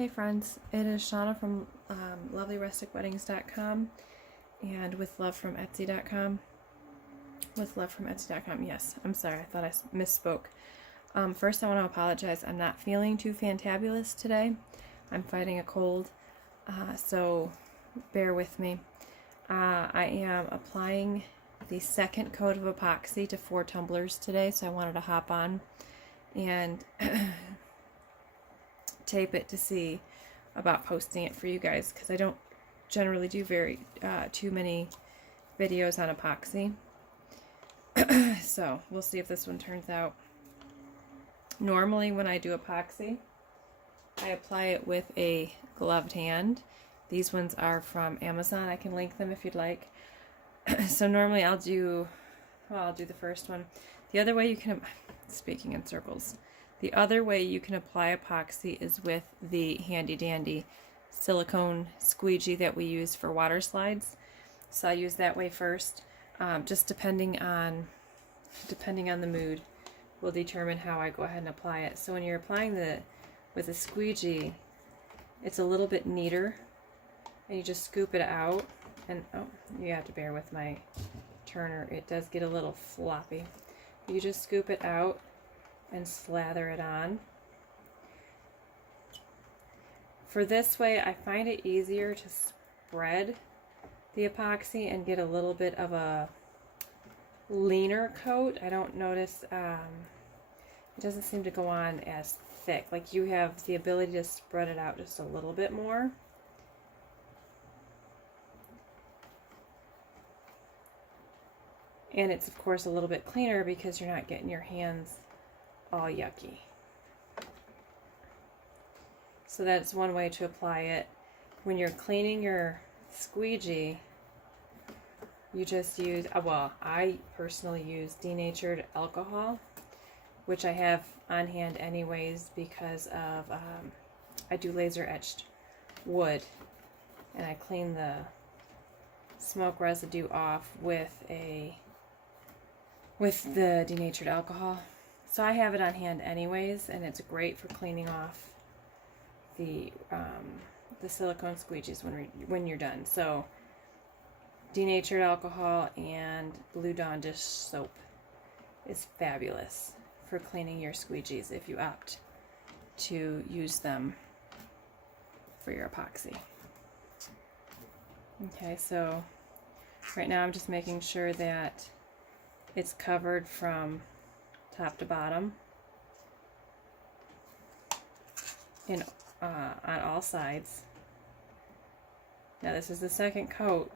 Hey friends, it is Shauna from lovelyrusticweddings.com and with love from Etsy.com. With love from Etsy.com. Yes, I'm sorry, I thought I misspoke. First, I want to apologize. I'm not feeling too fantabulous today. I'm fighting a cold, so bear with me. I am applying the second coat of epoxy to 4 tumblers today, so I wanted to hop on and tape it to see about posting it for you guys, because I don't generally do too many videos on epoxy. So we'll see if this one turns out. Normally when I do epoxy, I apply it with a gloved hand. These ones are from Amazon. I can link them if you'd like. So normally I'll do the first one. The other way you can, speaking in circles, the other way you can apply epoxy is with the handy dandy silicone squeegee that we use for water slides. So I use that way first. Just depending on the mood will determine how I go ahead and apply it. So when you're applying with a squeegee, it's a little bit neater, and you just scoop it out. And oh, you have to bear with my turner. It does get a little floppy. You just scoop it out and slather it on. For this way, I find it easier to spread the epoxy and get a little bit of a leaner coat. I don't notice, it doesn't seem to go on as thick. Like, you have the ability to spread it out just a little bit more. And it's of course a little bit cleaner because you're not getting your hands all yucky. So that's one way to apply it. When you're cleaning your squeegee, you just use, well, I personally use denatured alcohol, which I have on hand anyways because of, I do laser etched wood, and I clean the smoke residue off with the denatured alcohol. So I have it on hand anyways, and it's great for cleaning off the silicone squeegees when you're done. So denatured alcohol and Blue Dawn dish soap is fabulous for cleaning your squeegees if you opt to use them for your epoxy. Okay, so right now I'm just making sure that it's covered from top to bottom and on all sides. Now this is the second coat,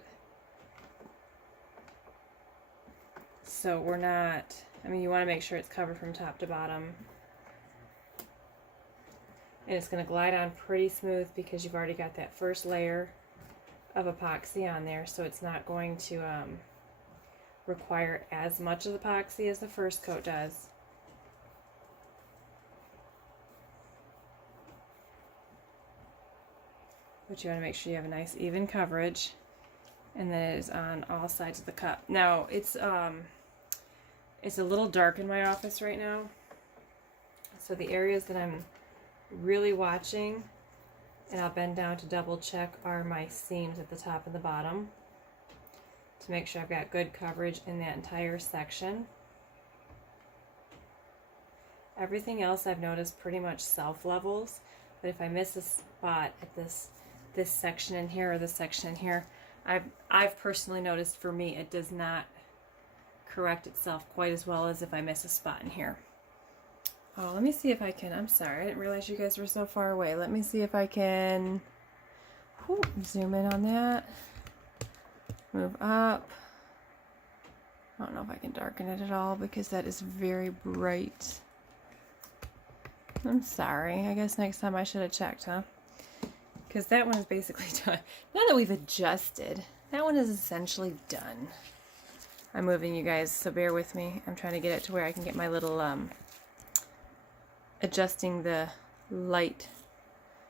so we're not, you want to make sure it's covered from top to bottom, and it's going to glide on pretty smooth because you've already got that first layer of epoxy on there, so it's not going to require as much of the epoxy as the first coat does. But you want to make sure you have a nice even coverage, and then it is on all sides of the cup. Now it's a little dark in my office right now, so the areas that I'm really watching, and I'll bend down to double check, are my seams at the top and the bottom to make sure I've got good coverage in that entire section. Everything else I've noticed pretty much self-levels, but if I miss a spot at this section in here or this section in here, I've personally noticed, for me, it does not correct itself quite as well as if I miss a spot in here. Oh, let me see if I can, I'm sorry, I didn't realize you guys were so far away. Let me see if I can zoom in on that. Move up. I don't know if I can darken it at all because that is very bright. I'm sorry. I guess next time I should have checked, huh? Because that one is basically done. Now that we've adjusted, that one is essentially done. I'm moving, you guys, so bear with me. I'm trying to get it to where I can get my little adjusting the light,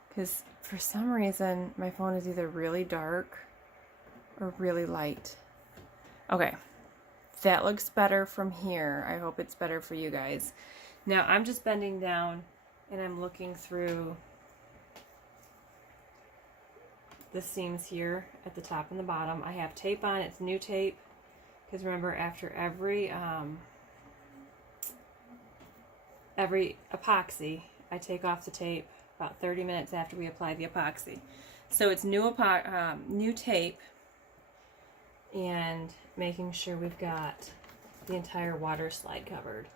because for some reason my phone is either really dark or really light. Okay, that looks better from here. I hope it's better for you guys. Now I'm just bending down and I'm looking through the seams here at the top and the bottom. I have tape on, it's new tape, because remember, after every epoxy, I take off the tape about 30 minutes after we apply the epoxy. So it's new tape, and making sure we've got the entire water slide covered.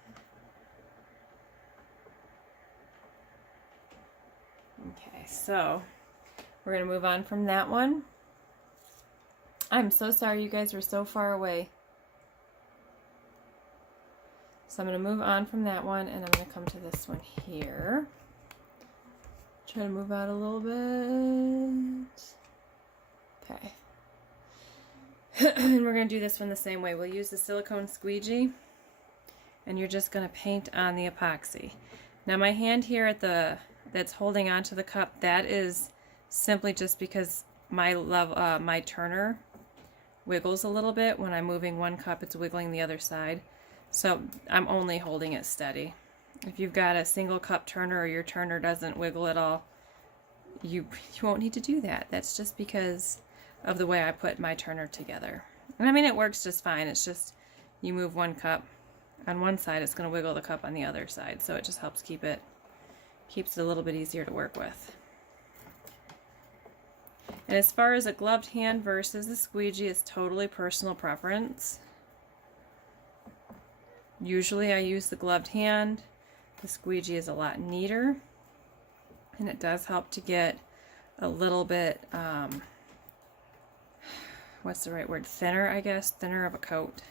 Okay, so we're going to move on from that one. I'm so sorry you guys were so far away. So I'm going to move on from that one, and I'm going to come to this one here. Try to move out a little bit. Okay. And we're going to do this one the same way. We'll use the silicone squeegee, and you're just going to paint on the epoxy. Now my hand here at that's holding onto the cup, that is simply just because my turner wiggles a little bit. When I'm moving one cup, it's wiggling the other side. So I'm only holding it steady. If you've got a single cup turner, or your turner doesn't wiggle at all, you won't need to do that. That's just because of the way I put my turner together. And I mean, it works just fine. It's just you move one cup on one side, it's going to wiggle the cup on the other side. So it just helps keeps it a little bit easier to work with. And as far as a gloved hand versus a squeegee, it's totally personal preference. Usually I use the gloved hand. The squeegee is a lot neater, and it does help to get a little bit, what's the right word, thinner, I guess, thinner of a coat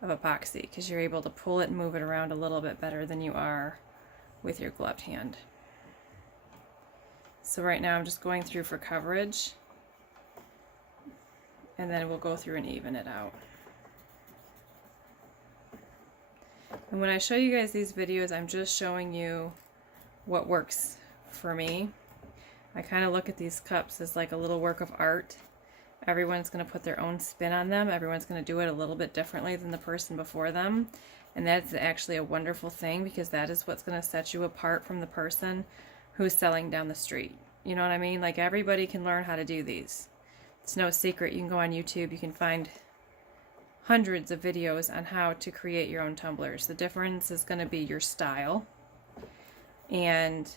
of epoxy, because you're able to pull it and move it around a little bit better than you are with your gloved hand. So right now I'm just going through for coverage, and then we'll go through and even it out. And when I show you guys these videos, I'm just showing you what works for me. I kind of look at these cups as like a little work of art. Everyone's going to put their own spin on them. Everyone's going to do it a little bit differently than the person before them. And that's actually a wonderful thing, because that is what's going to set you apart from the person who's selling down the street. You know what I mean? Like, everybody can learn how to do these. It's no secret. You can go on YouTube. You can find hundreds of videos on how to create your own tumblers. The difference is going to be your style and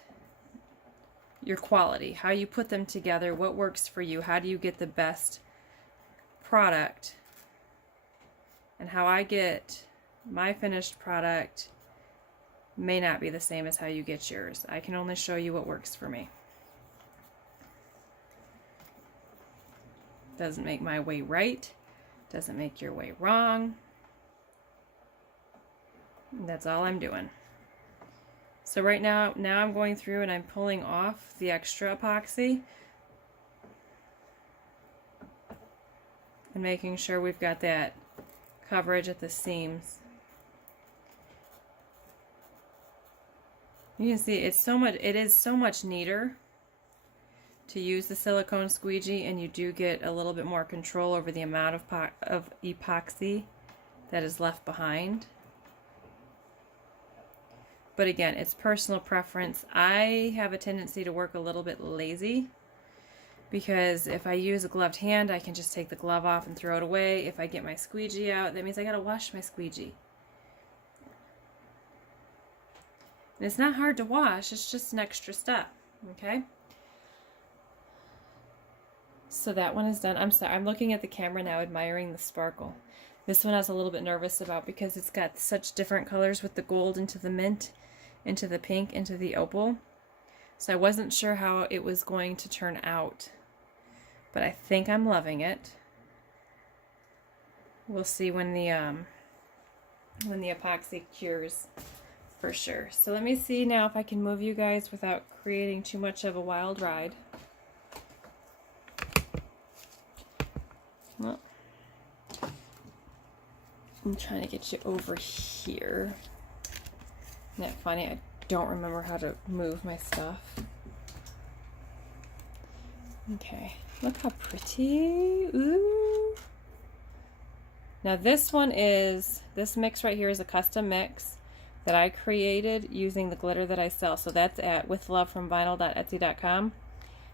your quality, how you put them together, what works for you, how do you get the best product. And how I get my finished product may not be the same as how you get yours. I can only show you what works for me. Doesn't make my way right. Doesn't make your way wrong. That's all I'm doing. So right now I'm going through and I'm pulling off the extra epoxy and making sure we've got that coverage at the seams. You can see it is so much neater to use the silicone squeegee, and you do get a little bit more control over the amount of epoxy that is left behind. But again, it's personal preference. I have a tendency to work a little bit lazy, because if I use a gloved hand, I can just take the glove off and throw it away. If I get my squeegee out, that means I gotta wash my squeegee. And it's not hard to wash, it's just an extra step, okay? So that one is done. I'm sorry, I'm looking at the camera now, admiring the sparkle. This one I was a little bit nervous about, because it's got such different colors, with the gold into the mint, into the pink, into the opal. So I wasn't sure how it was going to turn out, but I think I'm loving it. We'll see when the epoxy cures for sure. So let me see now if I can move you guys without creating too much of a wild ride. Well, I'm trying to get you over here. Isn't that funny? I don't remember how to move my stuff. Okay, look how pretty. Ooh. Now this mix right here is a custom mix that I created using the glitter that I sell. So that's at withlovefromvinyl.etsy.com.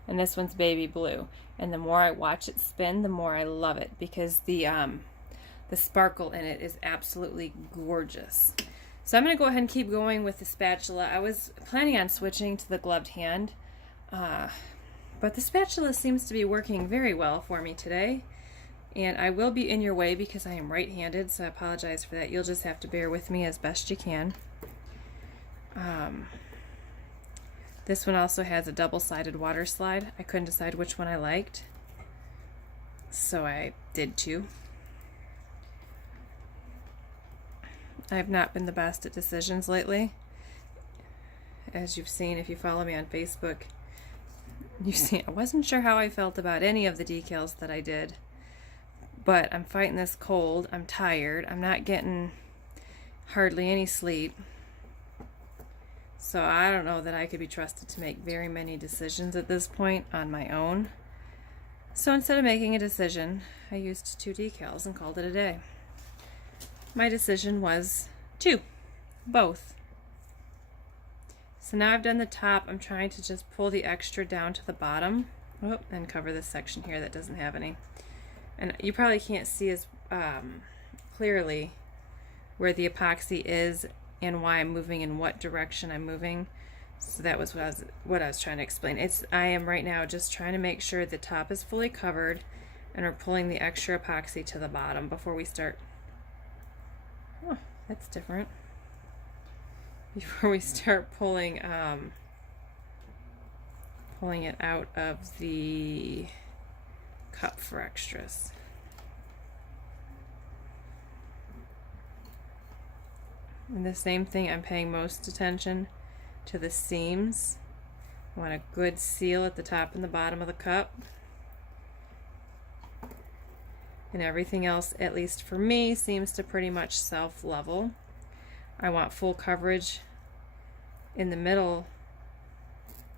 and this one's baby blue. And the more I watch it spin, the more I love it, because the sparkle in it is absolutely gorgeous. So I'm going to go ahead and keep going with the spatula. I was planning on switching to the gloved hand, but the spatula seems to be working very well for me today. And I will be in your way because I am right-handed, so I apologize for that. You'll just have to bear with me as best you can. This one also has a double-sided water slide. I couldn't decide which one I liked, so I did two. I've not been the best at decisions lately. As you've seen, if you follow me on Facebook, you've seen I wasn't sure how I felt about any of the decals that I did. But I'm fighting this cold. I'm tired. I'm not getting hardly any sleep. So I don't know that I could be trusted to make very many decisions at this point on my own. So instead of making a decision, I used two decals and called it a day. My decision was two, both. So now I've done the top. I'm trying to just pull the extra down to the bottom. Oh, and cover this section here that doesn't have any. And you probably can't see as clearly where the epoxy is and why I'm moving in what direction I'm moving. So that was what I was trying to explain. I am right now just trying to make sure the top is fully covered and we're pulling the extra epoxy to the bottom before we start. Oh, that's different. Before we start pulling it out of the cup for extras. And the same thing, I'm paying most attention to the seams. I want a good seal at the top and the bottom of the cup. And everything else, at least for me, seems to pretty much self-level. I want full coverage in the middle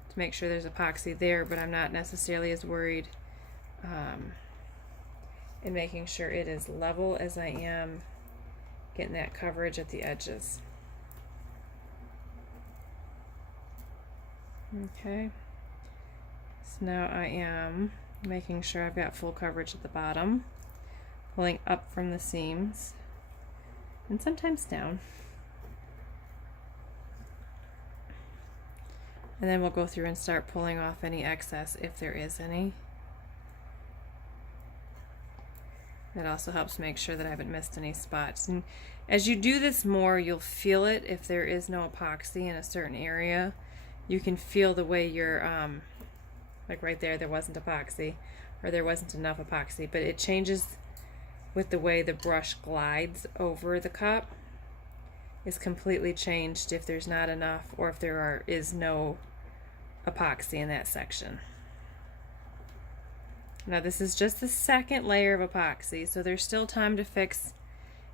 to make sure there's epoxy there, but I'm not necessarily as worried in making sure it is level as I am getting that coverage at the edges. Okay, so now I am making sure I've got full coverage at the bottom, pulling up from the seams and sometimes down. And then we'll go through and start pulling off any excess if there is any. That also helps make sure that I haven't missed any spots. And as you do this more, you'll feel it if there is no epoxy in a certain area. You can feel the way you're, like right there wasn't epoxy, or there wasn't enough epoxy, but it changes with the way the brush glides over the cup. Is completely changed if there's not enough or if there is no epoxy in that section. Now this is just the second layer of epoxy, so there's still time to fix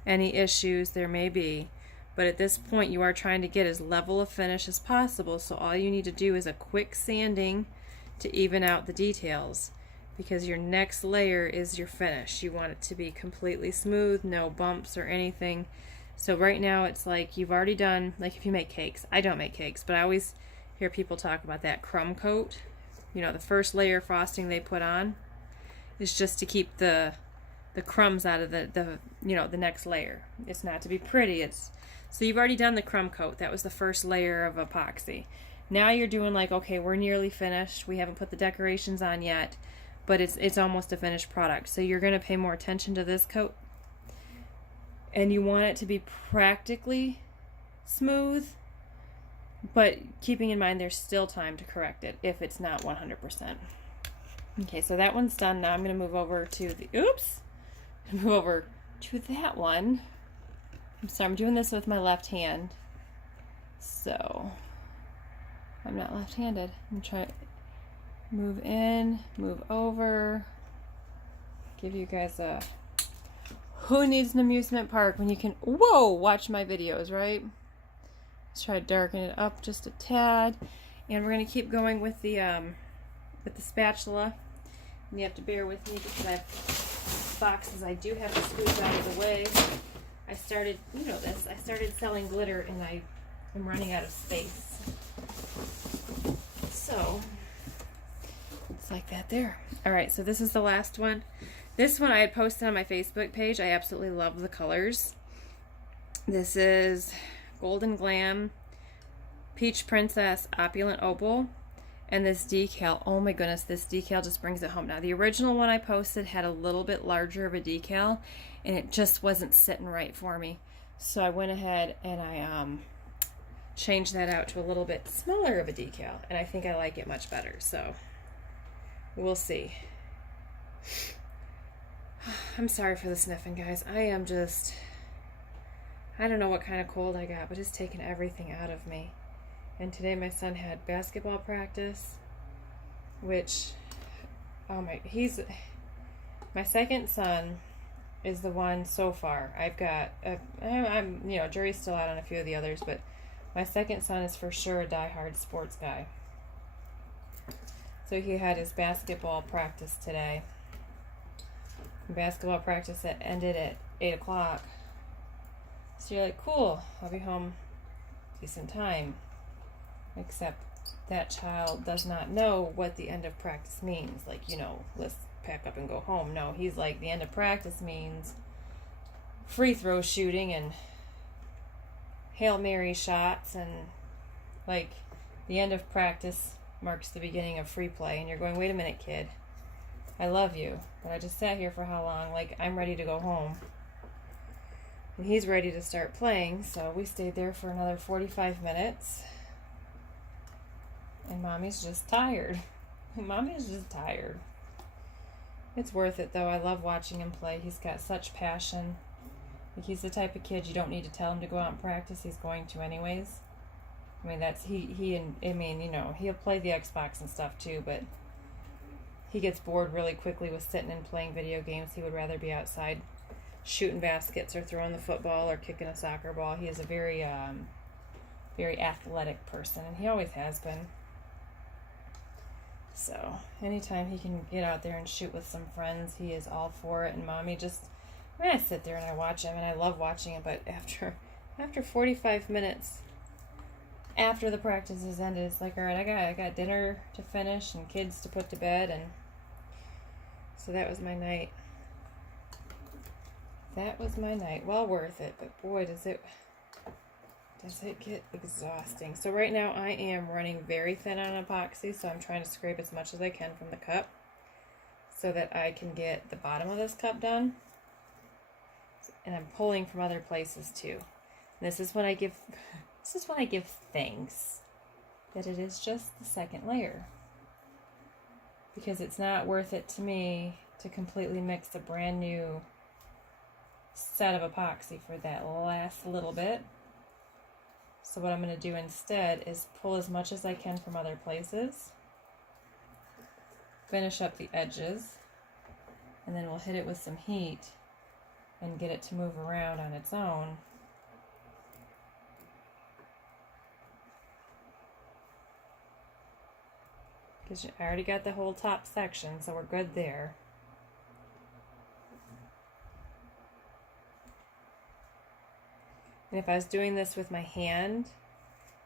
any issues there may be, but at this point you are trying to get as level a finish as possible, so all you need to do is a quick sanding to even out the details, because your next layer is your finish. You want it to be completely smooth, no bumps or anything. So right now it's like you've already done, like if you make cakes, I don't make cakes, but I always hear people talk about that crumb coat. You know, the first layer of frosting they put on is just to keep the crumbs out of the next layer. It's not to be pretty. So you've already done the crumb coat. That was the first layer of epoxy. Now you're doing like, okay, we're nearly finished. We haven't put the decorations on yet, but it's almost a finished product. So you're going to pay more attention to this coat. And you want it to be practically smooth, but keeping in mind there's still time to correct it if it's not 100%. Okay, so that one's done. Now I'm going to move over to that one. I'm sorry, I'm doing this with my left hand. So, I'm not left-handed. I'm going to try to move in, move over, give you guys a... Who needs an amusement park when you can, watch my videos, right? Let's try to darken it up just a tad. And we're going to keep going with the spatula. And you have to bear with me because I have boxes I do have to squeeze out of the way. I started selling glitter and I am running out of space. So, like that there. All right, so this is the last one. This one I had posted on my Facebook page. I absolutely love the colors. This is Golden Glam, Peach Princess, Opulent Opal, and this decal. Oh my goodness, this decal just brings it home. Now, the original one I posted had a little bit larger of a decal, and it just wasn't sitting right for me. So I went ahead and I changed that out to a little bit smaller of a decal, and I think I like it much better. So we'll see. I'm sorry for the sniffing, guys. I don't know what kind of cold I got, but it's taken everything out of me. And today my son had basketball practice, which, my second son is the one so far. I've got, jury's still out on a few of the others, but my second son is for sure a diehard sports guy. So he had his basketball practice today. Basketball practice that ended at 8 o'clock. So you're like, cool, I'll be home decent time. Except that child does not know what the end of practice means. Like, let's pack up and go home. No, he's like, the end of practice means free throw shooting and Hail Mary shots, and like the end of practice marks the beginning of free play. And you're going, wait a minute, kid. I love you, but I just sat here for how long? Like, I'm ready to go home. And he's ready to start playing, so we stayed there for another 45 minutes. And Mommy's just tired. Mommy's just tired. It's worth it, though. I love watching him play. He's got such passion. Like, he's the type of kid you don't need to tell him to go out and practice. He's going to anyways. I mean, he'll play the Xbox and stuff too, but he gets bored really quickly with sitting and playing video games. He would rather be outside shooting baskets or throwing the football or kicking a soccer ball. He is a very, very athletic person, and he always has been. So anytime he can get out there and shoot with some friends, he is all for it. And Mommy I sit there and I watch him, and I love watching him, but after 45 minutes after the practice is ended, it's like, all right, I got dinner to finish and kids to put to bed, and so that was my night. That was my night. Well worth it, but boy, does it get exhausting. So right now I am running very thin on epoxy, so I'm trying to scrape as much as I can from the cup so that I can get the bottom of this cup done. And I'm pulling from other places too. And this is when I give thanks that it is just the second layer, because it's not worth it to me to completely mix a brand new set of epoxy for that last little bit. So what I'm going to do instead is pull as much as I can from other places, finish up the edges, and then we'll hit it with some heat and get it to move around on its own. Because I already got the whole top section, so we're good there. And if I was doing this with my hand,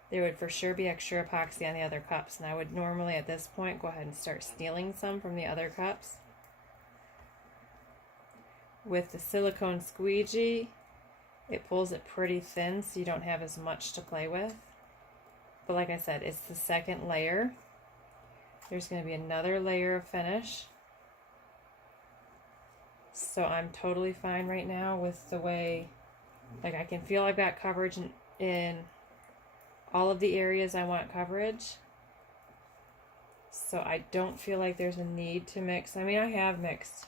there would for sure be extra epoxy on the other cups. And I would normally at this point go ahead and start stealing some from the other cups. With the silicone squeegee, it pulls it pretty thin so you don't have as much to play with. But like I said, it's the second layer. There's going to be another layer of finish. So I'm totally fine right now with the way, like, I can feel I've got coverage in all of the areas I want coverage. So I don't feel like there's a need to mix. I mean, I have mixed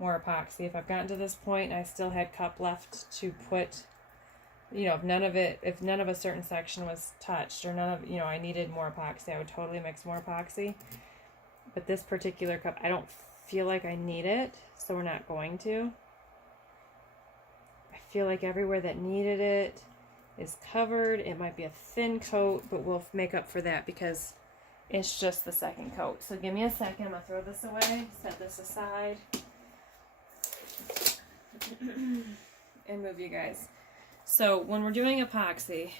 more epoxy. If I've gotten to this point and I still had cup left to put, if none of a certain section was touched, or I needed more epoxy, I would totally mix more epoxy. But this particular cup, I don't feel like I need it, so we're not going to. I feel like everywhere that needed it is covered. It might be a thin coat, but we'll make up for that because it's just the second coat. So give me a second. I'm going to throw this away, set this aside, and move you guys. So when we're doing epoxy,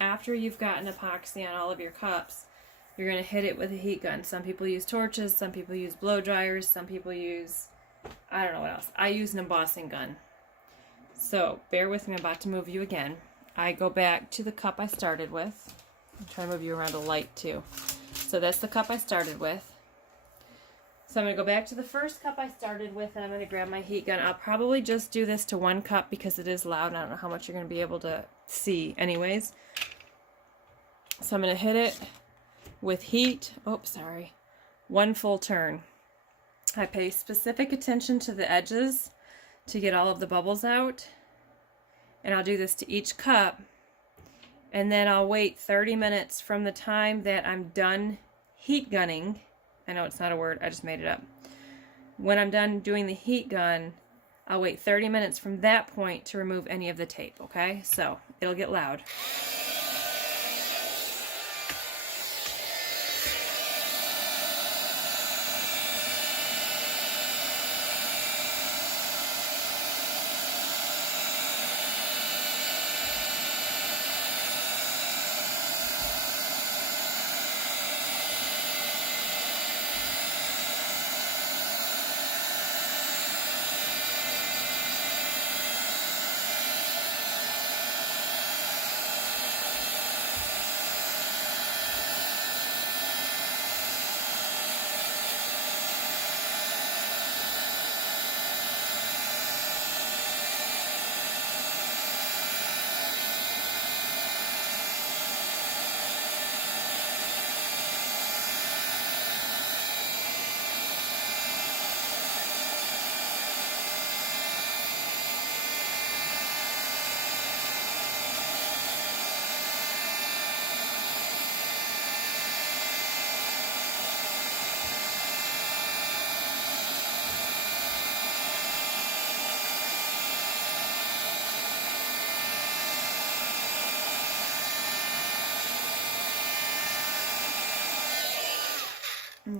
after you've gotten epoxy on all of your cups, you're going to hit it with a heat gun. Some people use torches, some people use blow dryers, some people use, I don't know what else. I use an embossing gun. So bear with me, I'm about to move you again. I go back to the cup I started with. I'm trying to move you around a light too. So that's the cup I started with. So I'm going to go back to the first cup I started with, and I'm going to grab my heat gun. I'll probably just do this to one cup because it is loud, and I don't know how much you're going to be able to see anyways. So I'm going to hit it with heat. Oh, sorry. One full turn. I pay specific attention to the edges to get all of the bubbles out. And I'll do this to each cup. And then I'll wait 30 minutes from the time that I'm done heat gunning. I know it's not a word, I just made it up. When I'm done doing the heat gun, I'll wait 30 minutes from that point to remove any of the tape, okay? So, it'll get loud.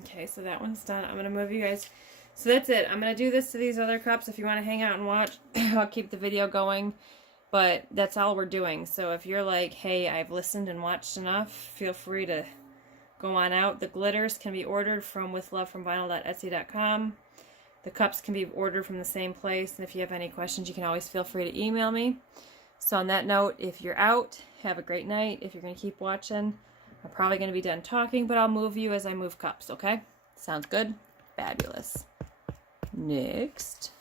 Okay, so that one's done. I'm going to move you guys. So that's it. I'm going to do this to these other cups. If you want to hang out and watch, I'll keep the video going. But that's all we're doing. So if you're like, hey, I've listened and watched enough, feel free to go on out. The glitters can be ordered from withlovefromvinyl.etsy.com. The cups can be ordered from the same place. And if you have any questions, you can always feel free to email me. So on that note, if you're out, have a great night. If you're going to keep watching, I'm probably going to be done talking, but I'll move you as I move cups, okay? Sounds good? Fabulous. Next.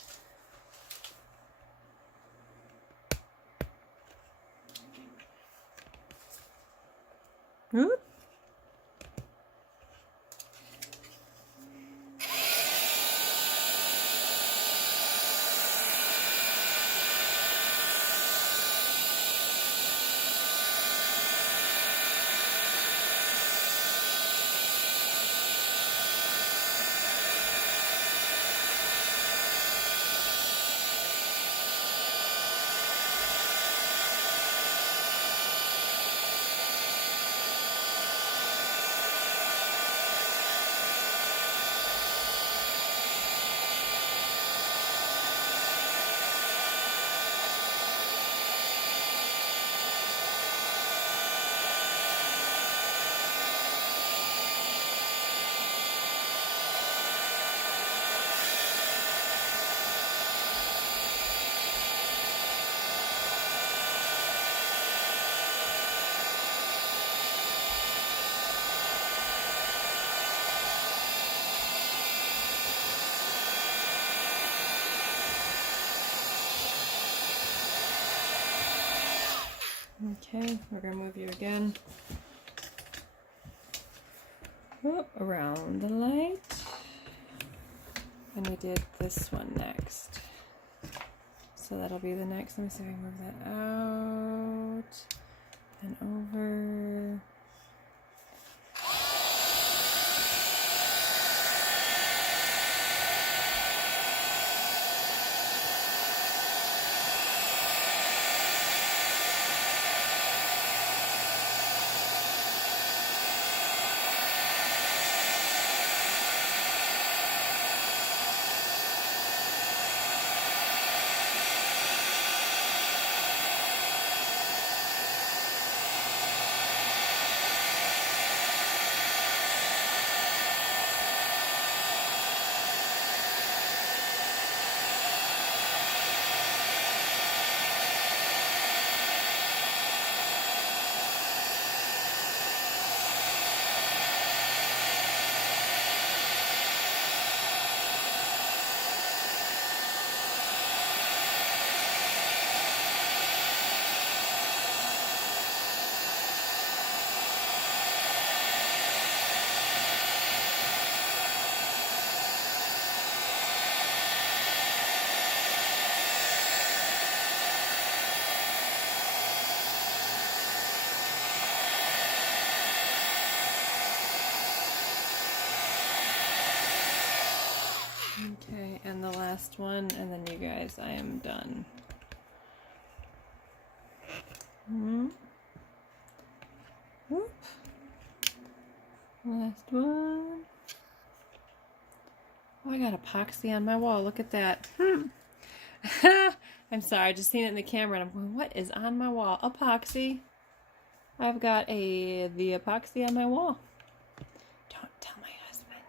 Whoop. Okay, we're going to move you again. Whoop, around the light. And we did this one next. So that'll be the next. Let me see if I can move that out and over. Okay, and the last one, and then you guys, I am done. Whoop. Last one. Oh, I got epoxy on my wall. Look at that. I'm sorry, I just seen it in the camera and I'm going, what is on my wall? Epoxy. I've got the epoxy on my wall. Don't tell my husband.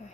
Okay.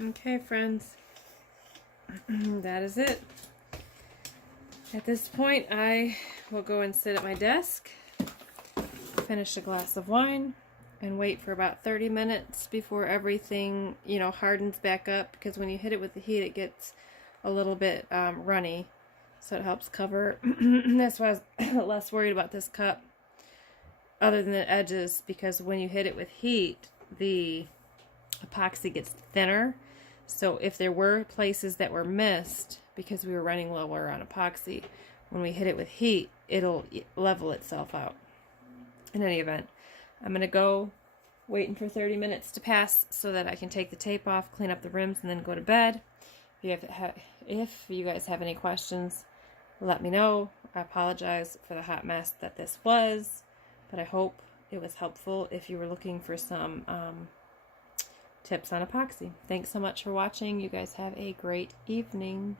Okay, friends, that is it. At this point, I will go and sit at my desk, finish a glass of wine, and wait for about 30 minutes before everything, you know, hardens back up, because when you hit it with the heat, it gets a little bit runny, so it helps cover. That's why I was less worried about this cup, other than the edges, because when you hit it with heat, the epoxy gets thinner. So if there were places that were missed because we were running lower on epoxy, when we hit it with heat, it'll level itself out. In any event, I'm going to go waiting for 30 minutes to pass so that I can take the tape off, clean up the rims, and then go to bed. If you guys have any questions, let me know. I apologize for the hot mess that this was, but I hope it was helpful if you were looking for some tips on epoxy. Thanks so much for watching. You guys have a great evening.